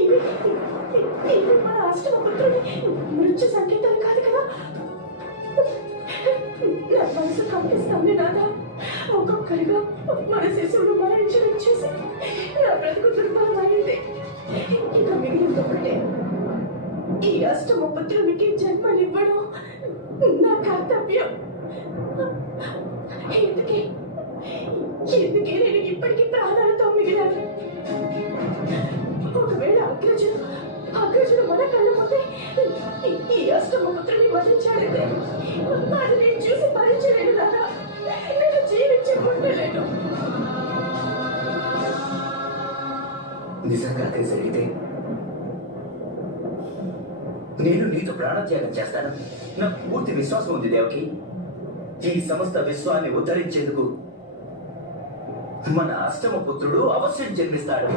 ఇవి మన అష్టమ పుత్రుని మృత్యు సంకేతాలు కాదు కదా. నా మనసు కంపిస్తుంది నాదా. ఒక్కొక్కరిగా మన శిశువులు మరణించడం చూసి నా బ్రతుకు దుర్బలమైంది. ఇక మిగిలింది ఒకటే, ఈ అష్టమ పుత్రునికి జన్మనివ్వడం నా కర్తవ్యం. ఎందుకే నేను ఇప్పటికీ ప్రాణాలతో మిగిలాను. ఒకవేళ అగ్రజుడు మన కళ్ళ ముందే ఈ అష్టమపుత్రుని వధించాడంటే అది నేను చూసి భరించలేను నాన్న. నేను జీవించకుండలేను. నిజంగా అదే జరిగితే నేను నీతో ప్రాణత్యాగం చేస్తాను. నాకు పూర్తి విశ్వాసం ఉంది దేవకి. ఈ సమస్త విశ్వాన్ని ఉద్ధరించేందుకు మన అష్టమ పుత్రుడు అవశ్యం జన్మిస్తాడు.